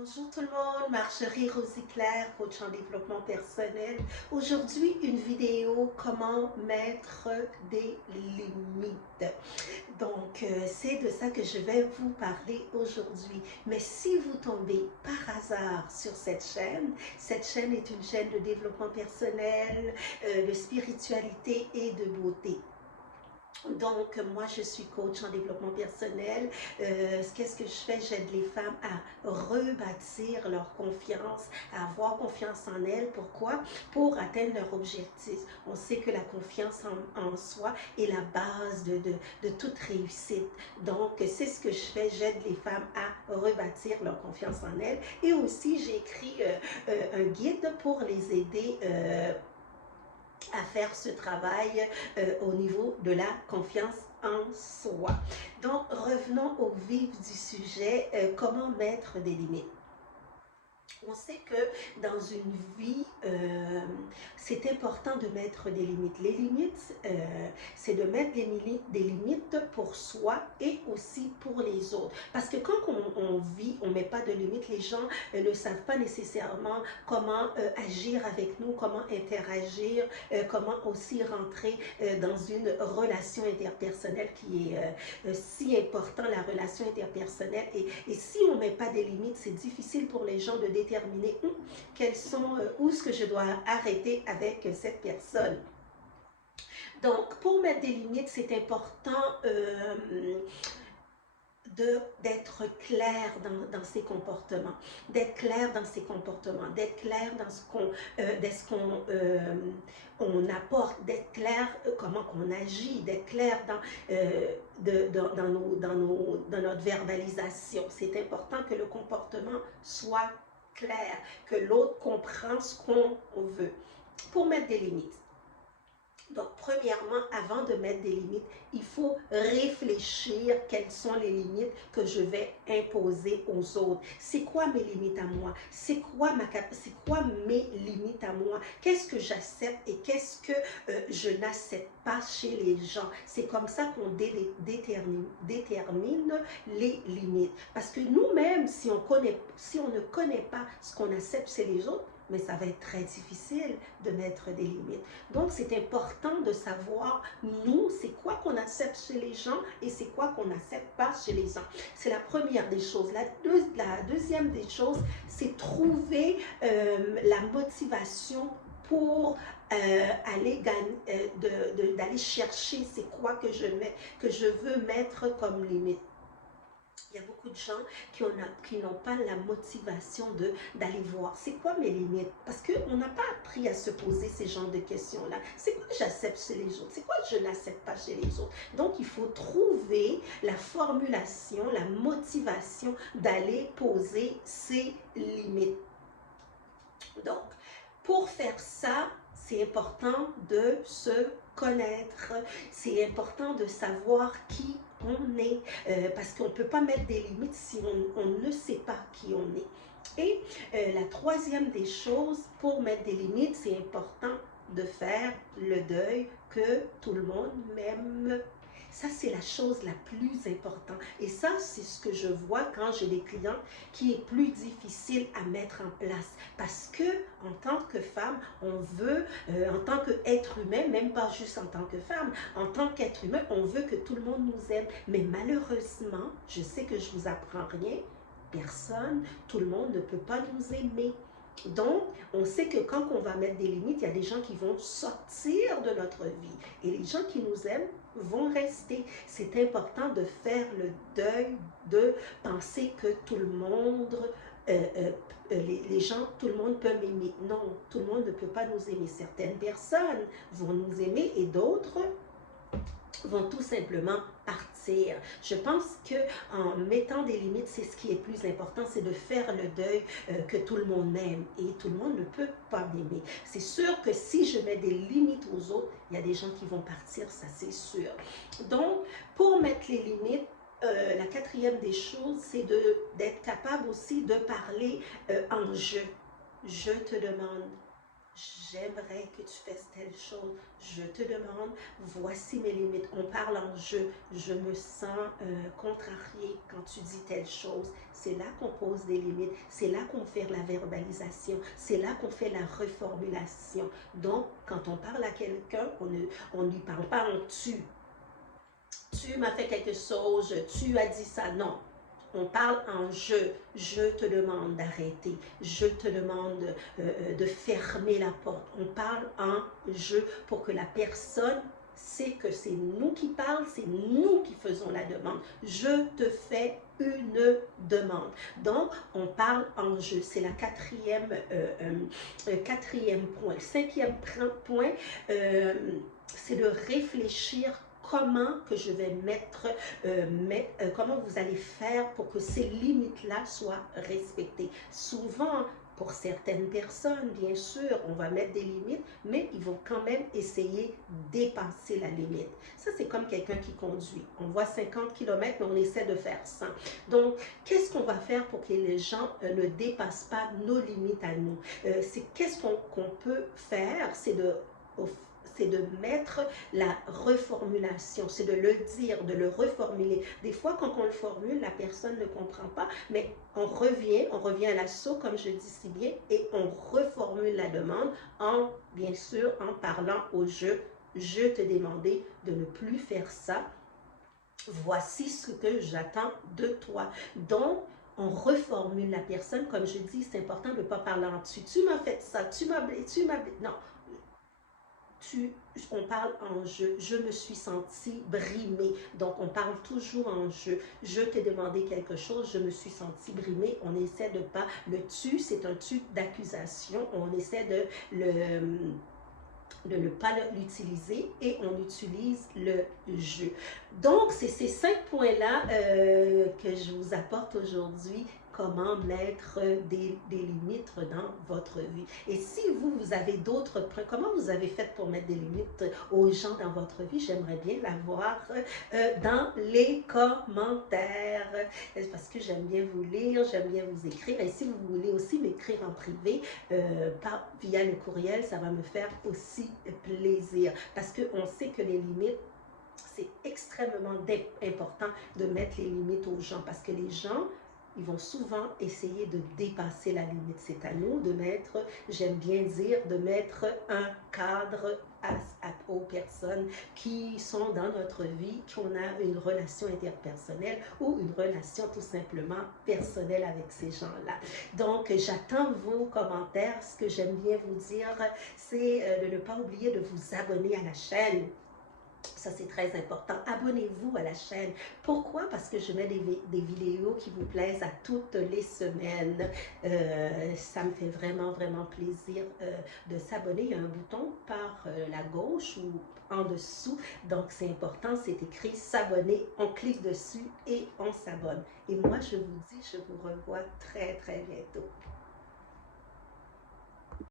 Bonjour tout le monde, Marjorie Rosy-Claire, coach en développement personnel. Aujourd'hui, une vidéo comment mettre des limites. Donc, c'est de ça que je vais vous parler aujourd'hui. Mais si vous tombez par hasard sur cette chaîne est une chaîne de développement personnel, de spiritualité et de beauté. Donc, moi, je suis coach en développement personnel. Qu'est-ce que je fais? J'aide les femmes à rebâtir leur confiance, à avoir confiance en elles. Pourquoi? Pour atteindre leur objectif. On sait que la confiance en soi est la base de toute réussite. Donc, c'est ce que je fais. J'aide les femmes à rebâtir leur confiance en elles. Et aussi, j'ai écrit un guide pour les aider à faire ce travail au niveau de la confiance en soi. Donc, revenons au vif du sujet, comment mettre des limites. On sait que dans une vie, c'est important de mettre des limites. Les limites, c'est de mettre des limites pour soi et aussi pour les autres. Parce que quand on vit, on ne met pas de limites, les gens ne savent pas nécessairement comment agir avec nous, comment interagir, comment aussi rentrer dans une relation interpersonnelle qui est si important, la relation interpersonnelle. Et si on ne met pas des limites, c'est difficile pour les gens de déterminer où est-ce que je dois arrêter avec cette personne. Donc, pour mettre des limites, c'est important d'être clair dans ses comportements, d'être clair dans ses comportements, d'être clair dans ce qu'on on apporte, d'être clair comment on agit, d'être clair dans notre verbalisation. C'est important que le comportement soit clair, que l'autre comprend ce qu'on veut. Pour mettre des limites. Donc, premièrement, avant de mettre des limites, il faut réfléchir quelles sont les limites que je vais imposer aux autres. C'est quoi mes limites à moi? C'est quoi mes limites à moi? Qu'est-ce que j'accepte et qu'est-ce que je n'accepte pas chez les gens? C'est comme ça qu'on détermine les limites. Parce que nous-mêmes, si on ne connaît pas ce qu'on accepte chez les autres, mais ça va être très difficile de mettre des limites. Donc, c'est important de savoir, nous, c'est quoi qu'on accepte chez les gens et c'est quoi qu'on n'accepte pas chez les gens. C'est la première des choses. La deuxième des choses, c'est trouver la motivation pour aller d'aller chercher c'est quoi que je veux mettre comme limite. Il y a beaucoup de gens qui n'ont pas la motivation d'aller voir c'est quoi mes limites. Parce qu'on n'a pas appris à se poser ces genres de questions-là. C'est quoi j'accepte chez les autres? C'est quoi je n'accepte pas chez les autres? Donc, il faut trouver la formulation, la motivation d'aller poser ses limites. Donc, pour faire ça, c'est important de se connaître. C'est important de savoir qui on est, parce qu'on ne peut pas mettre des limites si on ne sait pas qui on est. Et la troisième des choses, pour mettre des limites, c'est important de faire le deuil que tout le monde m'aime. Ça, c'est la chose la plus importante. Et ça, c'est ce que je vois quand j'ai des clients qui est plus difficile à mettre en place. Parce que, en tant que femme, on veut, en tant qu'être humain, même pas juste en tant que femme, en tant qu'être humain, on veut que tout le monde nous aime. Mais malheureusement, je sais que je vous apprends rien, personne, tout le monde ne peut pas nous aimer. Donc, on sait que quand on va mettre des limites, il y a des gens qui vont sortir de notre vie. Et les gens qui nous aiment vont rester. C'est important de faire le deuil de penser que tout le monde, les gens, tout le monde peut m'aimer. Non, tout le monde ne peut pas nous aimer. Certaines personnes vont nous aimer et d'autres vont tout simplement partir. Je pense qu'en mettant des limites, c'est ce qui est plus important, c'est de faire le deuil que tout le monde m'aime et tout le monde ne peut pas m'aimer. C'est sûr que si je mets des limites aux autres, il y a des gens qui vont partir, ça c'est sûr. Donc, pour mettre les limites, la quatrième des choses, c'est d'être capable aussi de parler en je. Je te demande, j'aimerais que tu fasses telle chose, je te demande, voici mes limites. On parle en je me sens contrariée quand tu dis telle chose. C'est là qu'on pose des limites, c'est là qu'on fait la verbalisation, c'est là qu'on fait la reformulation. Donc, quand on parle à quelqu'un, on ne lui parle pas en tu. Tu m'as fait quelque chose, tu as dit ça. Non, on parle en je te demande d'arrêter, je te demande de fermer la porte. On parle en je pour que la personne sait que c'est nous qui parlons, c'est nous qui faisons la demande. Je te fais une demande. Donc, on parle en je. C'est la quatrième point. Le cinquième point, c'est de réfléchir comment que je vais comment vous allez faire pour que ces limites-là soient respectées. Souvent, pour certaines personnes, bien sûr, on va mettre des limites, mais ils vont quand même essayer de dépasser la limite. Ça, c'est comme quelqu'un qui conduit. On voit 50 km, mais on essaie de faire 100. Donc, qu'est-ce qu'on va faire pour que les gens ne dépassent pas nos limites à nous? Qu'est-ce qu'on peut faire? C'est de mettre la reformulation, c'est de le dire, de le reformuler. Des fois, quand on le formule, la personne ne comprend pas, mais on revient à l'assaut, comme je dis si bien, et on reformule la demande en, bien sûr, en parlant au je te demandais de ne plus faire ça. Voici ce que j'attends de toi. Donc, on reformule la personne, comme je dis, c'est important de ne pas parler en dessus. Tu m'as fait ça, tu m'as blessé. Non, on parle en je me suis sentie brimée. Donc, on parle toujours en je t'ai demandé quelque chose, je me suis sentie brimée. On essaie de pas, le tu, c'est un tu d'accusation. On essaie de ne pas l'utiliser et on utilise le je. Donc, c'est ces 5 points-là que je vous apporte aujourd'hui. Comment mettre des limites dans votre vie. Et si vous avez d'autres points, comment vous avez fait pour mettre des limites aux gens dans votre vie? J'aimerais bien l'avoir dans les commentaires. Parce que j'aime bien vous lire, j'aime bien vous écrire. Et si vous voulez aussi m'écrire en privé via le courriel, ça va me faire aussi plaisir. Parce qu'on sait que les limites, c'est extrêmement important de mettre les limites aux gens. Parce que les gens, ils vont souvent essayer de dépasser la limite. C'est à nous de mettre, j'aime bien dire, de mettre un cadre aux personnes qui sont dans notre vie, qu'on a une relation interpersonnelle ou une relation tout simplement personnelle avec ces gens-là. Donc, j'attends vos commentaires. Ce que j'aime bien vous dire, c'est de ne pas oublier de vous abonner à la chaîne. Ça, c'est très important. Abonnez-vous à la chaîne. Pourquoi? Parce que je mets des vidéos qui vous plaisent à toutes les semaines. Ça me fait vraiment, vraiment plaisir de s'abonner. Il y a un bouton par la gauche ou en dessous. Donc, c'est important. C'est écrit s'abonner. On clique dessus et on s'abonne. Et moi, je vous dis, je vous revois très, très bientôt.